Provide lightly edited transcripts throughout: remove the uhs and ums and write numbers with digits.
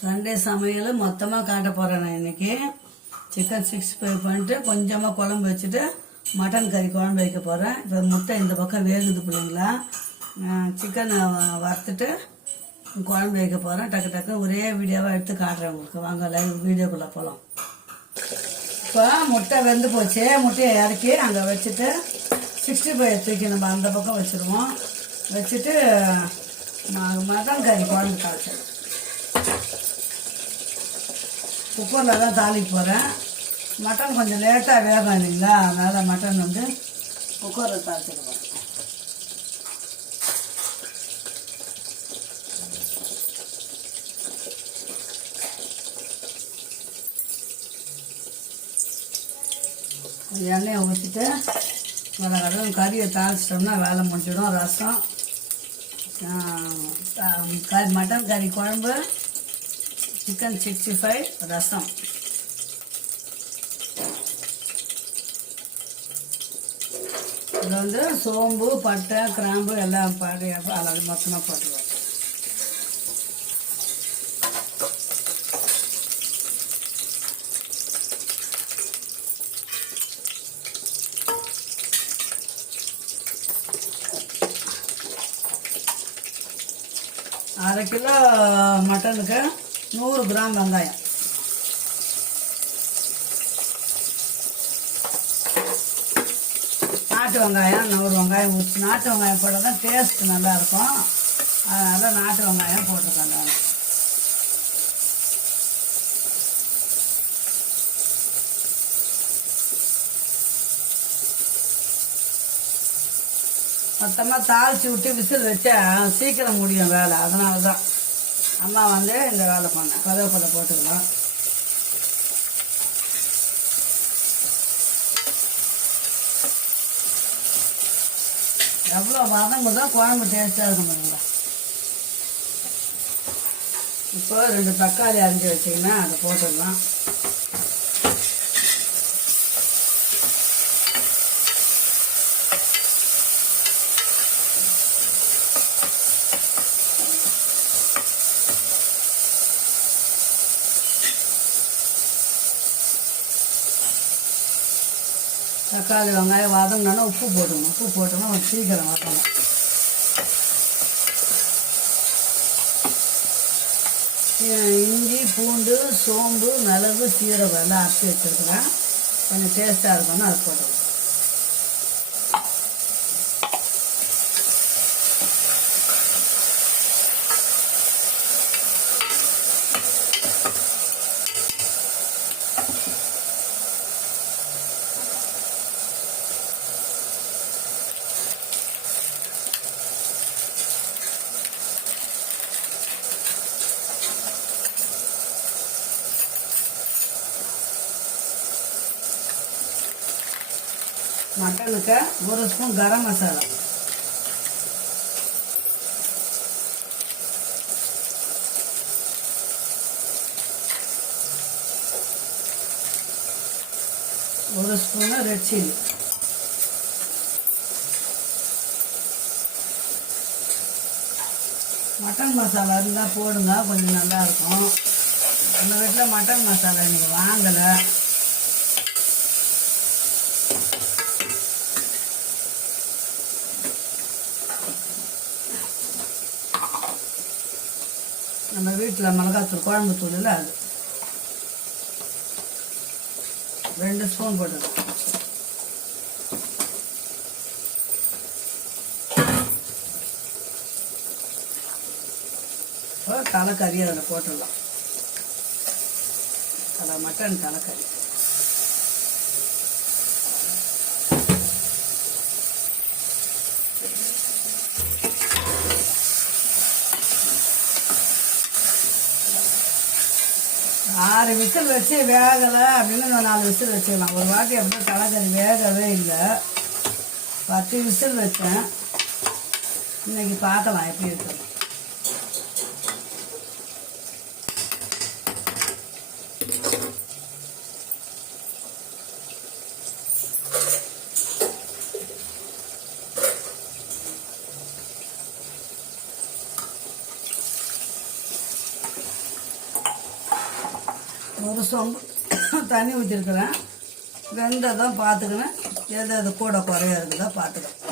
Sunday சமையல் மொத்தமாக காட்ட போகிறேன் நான் இன்றைக்கி. சிக்கன் 65 பண்ணிட்டு கொஞ்சமாக குழம்பு வச்சுட்டு மட்டன் கறி குழம்பு வைக்க போகிறேன். இப்போ முட்டை இந்த பக்கம் வேகுது பிள்ளைங்களா. சிக்கனை வறுத்துட்டு குழம்பு வைக்க போகிறேன். டக்கு டக்கு ஒரே வீடியோவாக எடுத்து காட்டுறேன் உங்களுக்கு. வாங்க லைவ் வீடியோக்குள்ளே போகலாம். இப்போ முட்டை வெந்து போச்சு. முட்டையை இறக்கி அங்கே வச்சுட்டு 65 தூக்கி நம்ம அந்த பக்கம் வச்சுருவோம். வச்சுட்டு மட்டன் கறி குழம்பு காய்ச்சல் குக்கரில் தான் தாளிக்க போகிறேன். மட்டன் கொஞ்சம் லேட்டாக வேகும் இல்லைங்களா, அதனால் மட்டன் வந்து குக்கரில் தாளிச்சிடுவோம். எண்ணெயை ஊற்றிட்டு கறியை தாளிச்சிட்டோம்னா வேலை முடிஞ்சிடும். ரசம், மட்டன் கறி குழம்பு, சிக்கன் 65, ரசம். இதில் வந்து சோம்பு, பட்டை, கிராம்பு எல்லாம் பாடி அளவு மொத்தமாக போட்டுருவோம். அரை கிலோ மட்டனுக்கு 100 கிராம் வெங்காயம். நாட்டு வெங்காயம் 100 வெங்காயம் ஊற்றி, நாட்டு வெங்காயம் போட்டால் தான் டேஸ்ட் நல்லாயிருக்கும். அதனால் நாட்டு வெங்காயம் போட்டிருக்கேன் நான். மொத்தமாக தாளித்து விட்டு விசில் வச்சா சீக்கிரம் முடியும் வேலை. அதனால தான் அம்மா வந்து இந்த வேலை பண்ணேன். கருவேப்பிலை போட்டுக்கலாம். எவ்வளோ வதங்கு தான் குழம்பு டேஸ்ட்டாக இருக்கும் பாருங்களா. இப்போ 2 தக்காளி அரிஞ்சு வச்சிங்கன்னா அதை போட்டுடலாம். தக்காளி வெங்காயம் வதங்கினா உப்பு போட்டுக்கணும். உப்பு போட்டோம்னா கொஞ்சம் சீக்கிரம் வதங்கணும். இஞ்சி, பூண்டு, சோம்பு, மிளகு, சீரகம் எல்லாம் அரைச்சி வச்சுருக்கிறேன். கொஞ்சம் டேஸ்ட்டாக இருக்கும்னு அது போட்டுக்கணும். மட்டனுக்கு 1 ஸ்பூன் கரம் மசாலா, ஒரு spoon red chilli, mutton masala இருந்தால் போடுங்க, கொஞ்சம் நல்லாயிருக்கும். எங்கள் வீட்டில் மட்டன் மசாலா இன்றைக்கி வாங்கலை. நம்ம வீட்டில் மிளகாத்தூள் குழம்பு தூள் இல்லை, அது 2 ஸ்பூன் போட்டுருக்கோம். இப்போ தலைக்கறி அதில் போட்டுடலாம். மட்டன் தலைக்கறி ஆறு விசில் வச்சு வேகலை அப்படின்னு 4 விசில் வச்சுக்கலாம். ஒரு வாட்டி அப்படியே தலைக்கறி வேகவே இல்லை. 10 விசில் வச்சேன். இன்னைக்கு பார்க்கலாம் எப்படி இருக்குது. ஒரு சொம்பு தண்ணி ஊற்றிருக்கிறேன். வெந்ததான் பார்த்துக்கணும், எது எது கூட குறையா இருக்குதா பார்த்துக்கணும்.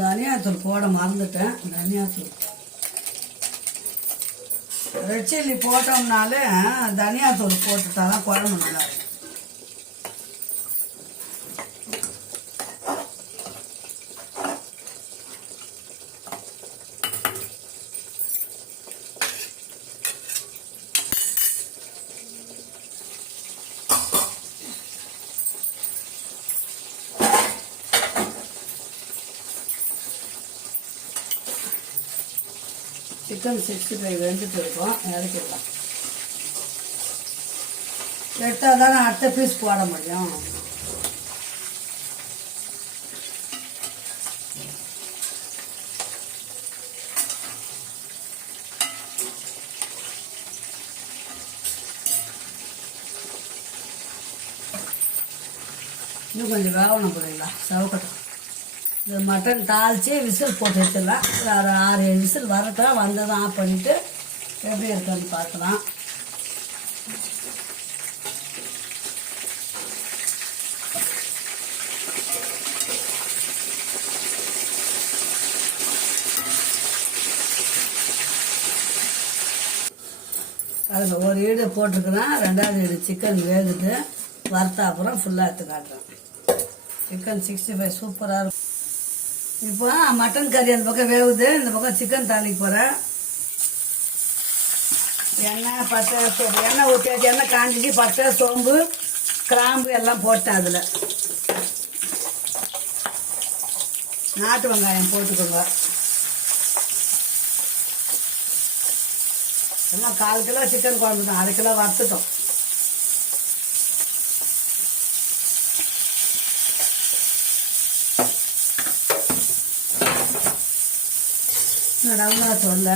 தனியாத்தூள் போட மறந்துட்டேன். தனியாத்தூள் ரெட் சில்லி போட்டோம்னாலே தனியாத்தூள் போட்டுட்டாதான் குழம்பு நல்லா இருக்கும். சிக்கன் 65 வெந்துட்டு இருக்கும், இறக்கிடலாம். எடுத்தால் தானே அடுத்த பீஸ் போட முடியும். இன்னும் கொஞ்சம் வேகணும் போடுங்களா, சவுக்கட்டும். இது மட்டன் தாளித்து விசில் போட்டு வச்சிடலாம். ஒரு 6-7 விசில் வரட்டும். வந்ததும் ஆஃப் பண்ணிவிட்டு எப்படி இருக்குன்னு பார்க்கலாம். அதில் ஒரு ஈடு போட்டிருக்குன்னா 2வது ஈடு சிக்கன் வேகுது. வறுத்த அப்புறம் ஃபுல்லாக எடுத்து காட்டுறேன். சிக்கன் 65 சூப்பராக இருக்கும். இப்போ மட்டன் கறி அந்த பக்கம் வேகுது, இந்த பக்கம் சிக்கன் தாளிக்க போகிறேன். எண்ணெய் எண்ணெய் ஊற்றி எண்ணெய் காஞ்சிச்சு. பட்டை, சோம்பு, கிராம்பு எல்லாம் போட்டேன். அதில் நாட்டு வெங்காயம் போட்டுக்கோங்க. எல்லாம் 1/4 கிலோ சிக்கன் குழம்பு தான், 1/2 கிலோ வறுத்துட்டோம். நல்லா சொல்ல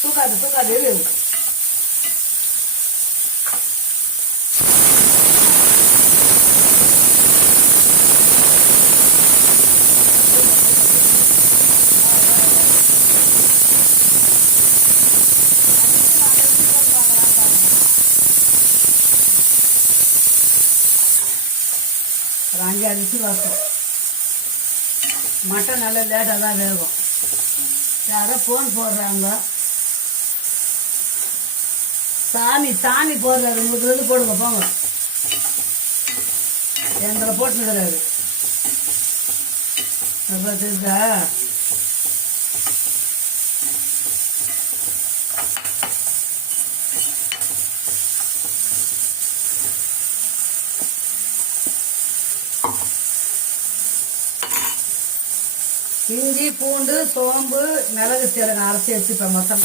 தூக்காது இரு. ஒரு 5-6 விசில் வரட்டும். மட்டன் நல்லா லேட்டாக தான் வேகும். யாரோ ஃபோன் போடுறாங்க. சாமி போடல, 2 போடுங்க போங்க. எங்களை போட்டுக்கிறாரு தெரியுதா? இஞ்சி, பூண்டு, சோம்பு, மிளகு, சீரகம் அரைச்சி வச்சுப்பேன் மொத்தம்.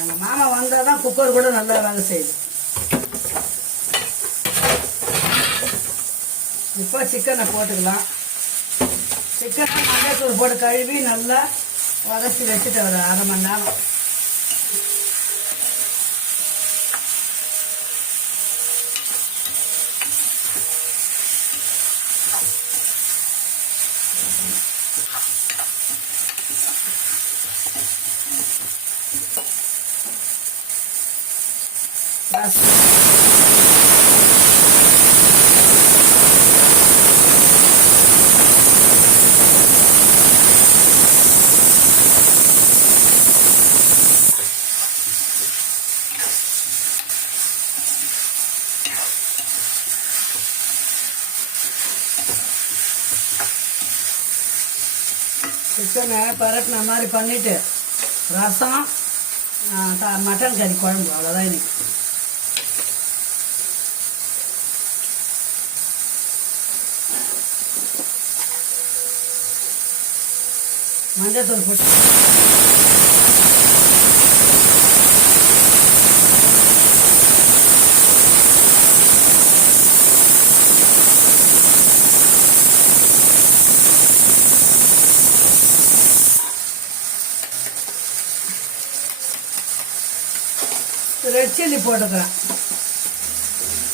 எங்கள் மாமா வந்தால் தான் குக்கர் கூட நல்லா வேலை செய்யுது. இப்போ சிக்கனை போட்டுக்கலாம். சிக்கனை மஞ்சள் போட்டு கழுவி நல்லா உதச்சி வச்சுட்டு ஒரு 1/2 மணி நேரம். சிக்கனை பரட்டின மாதிரி பண்ணிவிட்டு ரசம், மட்டன் கறி குழம்பு, அவ்வளோதான் இன்னைக்கு. மஞ்சள் தூள் போட்டு ரெட் சில்லி போட்டுக்கிறேன்.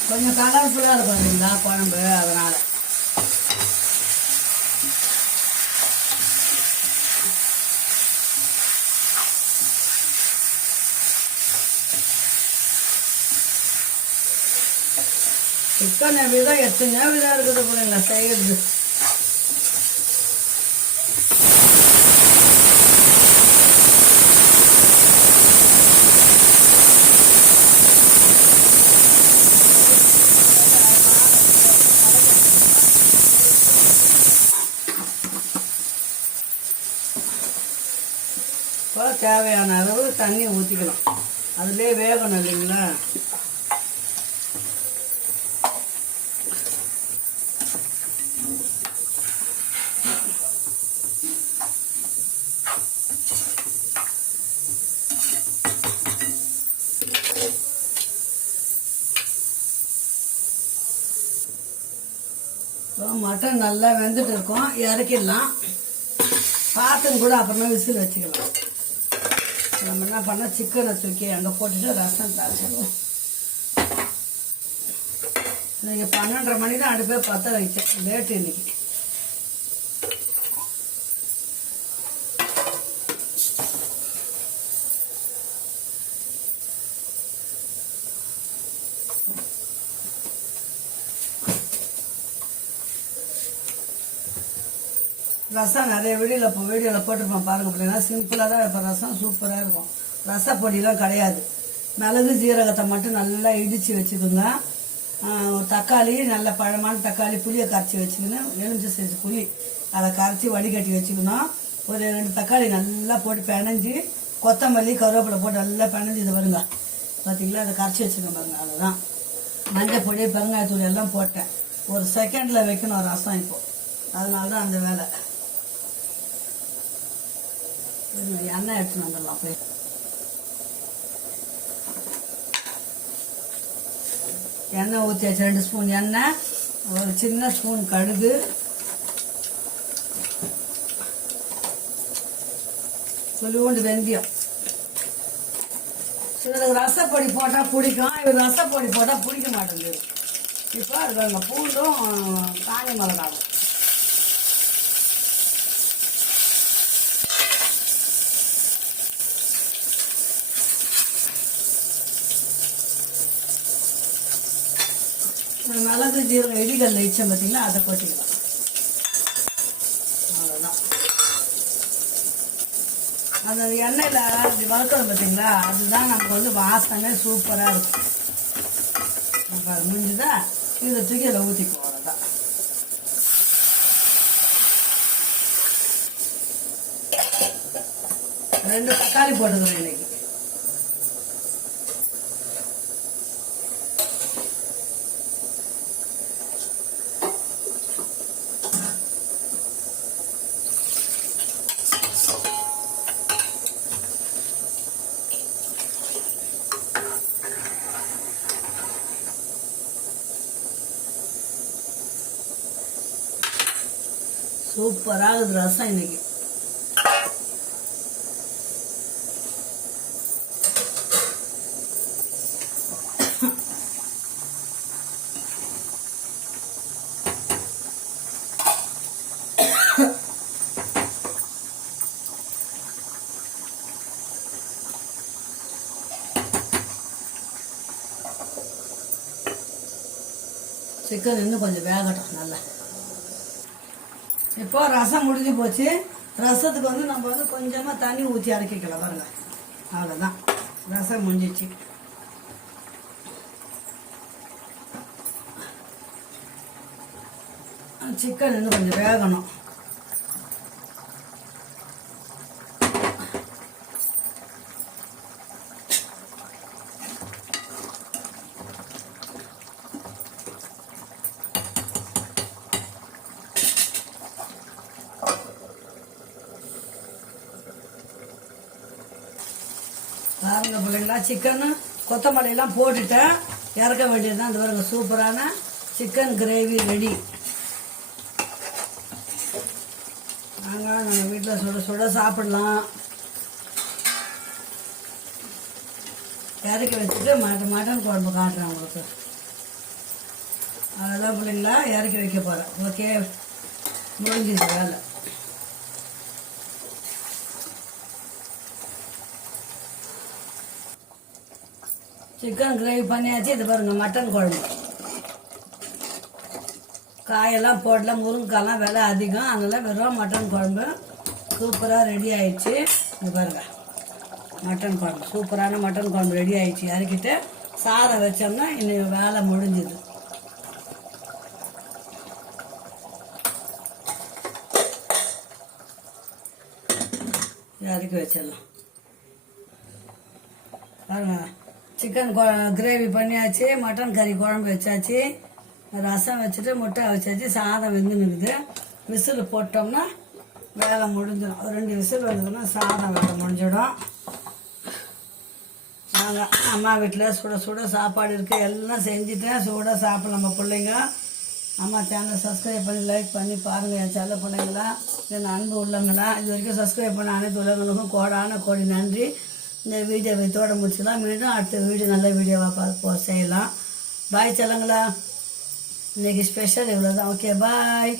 கொஞ்சம் கலர்ஃபுல்லாக இருக்கும் இல்லைங்களா குழம்பு, அதனால். சிக்கன் விதம் எத்தனையோ விதம் இருக்குது பிள்ளைங்களா செய்யறது. இப்போ தேவையான அளவு தண்ணி ஊற்றிக்கலாம். அதுலேயே வேகணும் இல்லைங்களா. மட்டன் நல்லா வெந்துட்டு இருக்கும், இறக்கிடலாம். பாத்திரம் கூட அப்புறமா விசில் வச்சுக்கலாம். நம்ம என்ன பண்ணால் சிக்கனை தூக்கி அங்கே போட்டுட்டு ரசம் தாளிச்சிடுவோம். இன்னைக்கு 12:30 மணி தான் அடுப்பே பற்ற வைச்சேன், லேட்டு இன்னைக்கு. ரசம் நிறைய வீடியோவில் போட்டிருப்போம் பாருங்க பிள்ளைங்க. சிம்பிளாக தான் இப்போ ரசம் சூப்பராக இருக்கும். ரசப்பொடியெலாம் கிடையாது. மிளகு ஜீரகத்தை மட்டும் நல்லா இடித்து வச்சுக்கோங்க. தக்காளி நல்ல பழமான தக்காளி புளியை கரைச்சி வச்சுக்கணும். எலுமிச்சை சைஸ் புளி அதை கரைச்சி வடிகட்டி வச்சுக்கணும். ஒரு 2 தக்காளி நல்லா போட்டு பிணைஞ்சி, கொத்தமல்லி கருவேப்பிலை போட்டு நல்லா பிணைஞ்சி இது வருங்க பார்த்தீங்களா, அதை கரைச்சி வச்சுக்கணும் பாருங்க. அதுதான் மஞ்சள் பொடி பெருங்காயத்தூள் எல்லாம் போட்டேன். ஒரு செகண்டில் வைக்கணும் ரசம் இப்போ, அதனால தான் அந்த வேலை. எண்ணெய் எடுத்துன்னு வந்துடலாம் போய். எண்ணெய் ஊற்றியாச்சு, 2 ஸ்பூன் எண்ணெய், ஒரு சின்ன ஸ்பூன் கடுகு, கொஞ்சோண்டு வெந்தயம். சிலருக்கு ரசப்பொடி போட்டால் பிடிக்கும், இவர் ரசப்பொடி போட்டால் பிடிக்க மாட்டேங்குது. இப்போ அது பூண்டும் காஞ்ச மிளகாவும். மிளகு ஜீரகம் இடிகல்ல இச்சம் பார்த்தீங்களா, அதை கொட்டிக்கலாம். அவ்வளோதான். அந்த எண்ணெயில் அப்படி வறுக்கிறோம் பார்த்தீங்களா, அதுதான் நமக்கு வந்து வாசனை சூப்பராக இருக்கும். அது முடிஞ்சுதா, இதை தூக்கி அதை ஊற்றிக்குவோம். அவ்வளோதான். ரெண்டு தக்காளி போட்டுக்கிறோம் இன்னைக்கு. சூப்பராக ரசம் இன்னைக்கு. சிக்கன் இன்னும் கொஞ்சம் வேகட்டும் நல்லா. இப்போ ரசம் முடிஞ்சு போச்சு. ரசத்துக்கு வந்து நம்ம வந்து கொஞ்சமாக தண்ணி ஊற்றி அரைக்கிக்கலாம் பாருங்க. அவ்வளோதான், ரசம் முடிஞ்சிச்சு. சிக்கன் இன்னும் கொஞ்சம் வேகணும். பாருங்க பிள்ளைங்களா, சிக்கன் கொத்தமல்லியெல்லாம் போட்டுட்டேன், இறக்க வேண்டியதுதான். அந்த பாருங்க, சூப்பரான சிக்கன் கிரேவி ரெடி. நம்ம வீட்டில் சுட சுட சாப்பிடலாம். இறக்கி வச்சுட்டு மட்டன் குழம்பு காட்டுறேன் உங்களுக்கு. அவ்வளோதான் பிள்ளைங்களா, இறக்கி வைக்க போகிறேன். ஓகே, முடிஞ்சிது வேலை. சிக்கன் கிரேவி பண்ணியாச்சு. இது பாருங்க மட்டன் குழம்பு. காயெல்லாம் போடல, முருங்கைக்காயெல்லாம் விலை அதிகம், அதனால் வெறும் மட்டன் குழம்பு சூப்பராக ரெடி ஆயிடுச்சு. இது பாருங்க மட்டன் குழம்பு, சூப்பரான மட்டன் குழம்பு ரெடி ஆயிடுச்சு. இறக்கிட்டு சாதம் வச்சோம்னா இன்னைக்கு வேலை முடிஞ்சுது. இறக்கி வச்சிடலாம். பாருங்க சிக்கன் கிரேவி பண்ணியாச்சு, மட்டன் கறி குழம்பு வச்சாச்சு, ரசம் வச்சுட்டு முட்டை வச்சாச்சு, சாதம் வெந்து நிற்குது. விசில் போட்டோம்னா வேலை முடிஞ்சிடும். 2 விசில் வந்ததுன்னா சாதம் வேலை முடிஞ்சிடும். நாங்கள் அம்மா வீட்டில் சுட சுட சாப்பாடு இருக்குது, எல்லாம் செஞ்சுட்டேன். சுட சாப்பிட நம்ம பிள்ளைங்க. அம்மா சேனலை சப்ஸ்கிரைப் பண்ணி லைக் பண்ணி பாருங்கள். என் செல்ல பிள்ளைங்களா, என் அன்பு உள்ளவங்களா, இது வரைக்கும் சப்ஸ்கிரைப் பண்ண அனைத்து உள்ளவங்களுக்கும் கோடி நன்றி. இந்த வீடியோவை இதோட முடிச்சுக்கலாம். மீண்டும் அடுத்த வீடியோ நல்ல வீடியோவாக செய்யலாம். பாய் செல்லங்களா, இன்றைக்கி ஸ்பெஷல் இவ்வளோ தான். ஓகே, பாய்.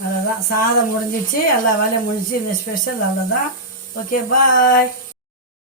அவ்வளோதான், சாதம் முடிஞ்சிச்சு, எல்லா வேலையும் முடிஞ்சிச்சு. இந்த ஸ்பெஷல் அவ்வளோதான். ஓகே, பாய்.